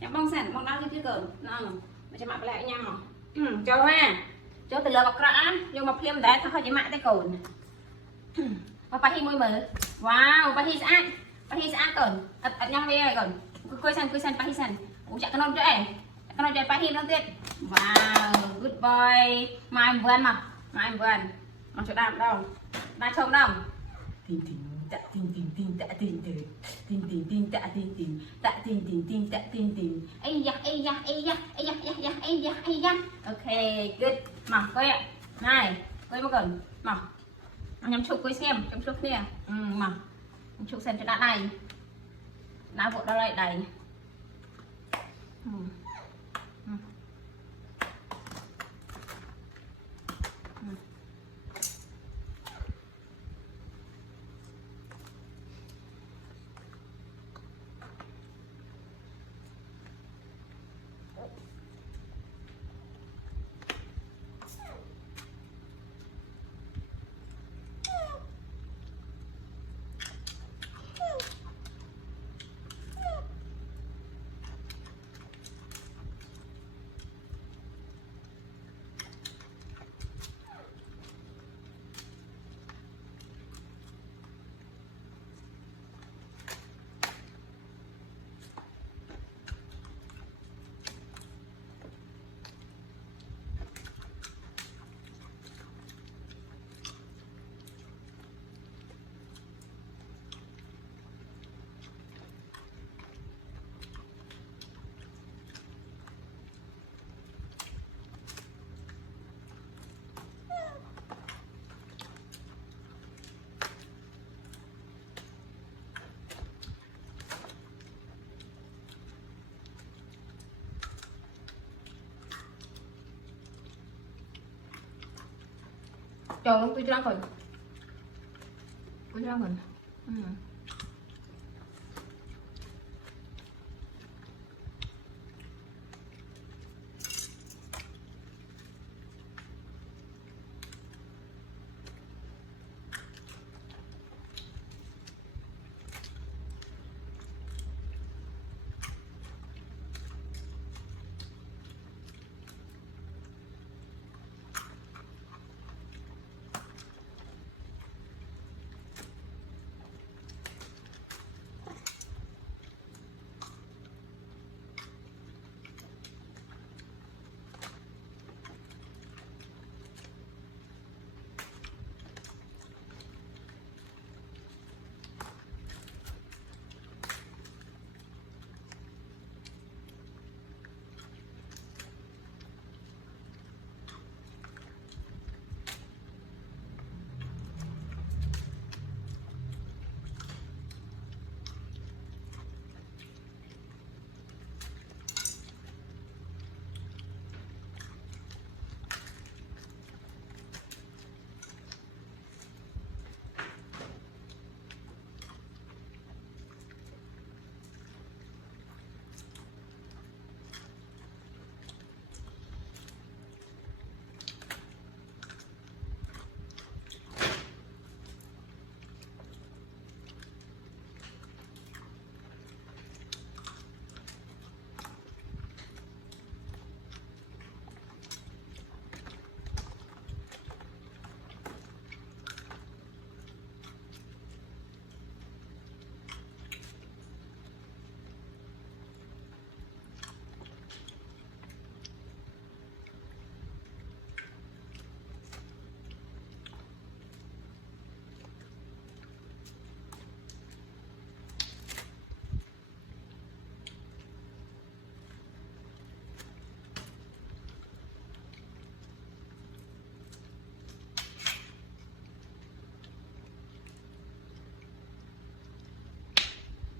Chắc bông sẵn bông đau chứ cỡ nó mà cho mặc lại nhau cho ha cho từ lờ bạc rã nhưng mà phim đấy thôi chỉ mạng tay cồn mà phải môi mở wow phải ăn cồn nhang về cồn quay sang phải sẵn cũng chẳng có non trẻ phải nó tiết wow good boy mai em vườn mà chỗ đạp đâu đa trông đâu tin tạ tin tạ tin ấy da ok good mà coi ạ này coi mà cần mà nhắm chụp coi xem nhắm chụp nè mà nhắm chụp xem cho đã này đã bộ đâu lại đầy trời ơi tôi cho rồi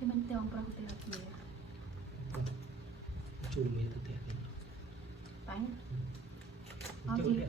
mình tông trong tiền kia chùm mình thực hiện bánh chỗ đẹp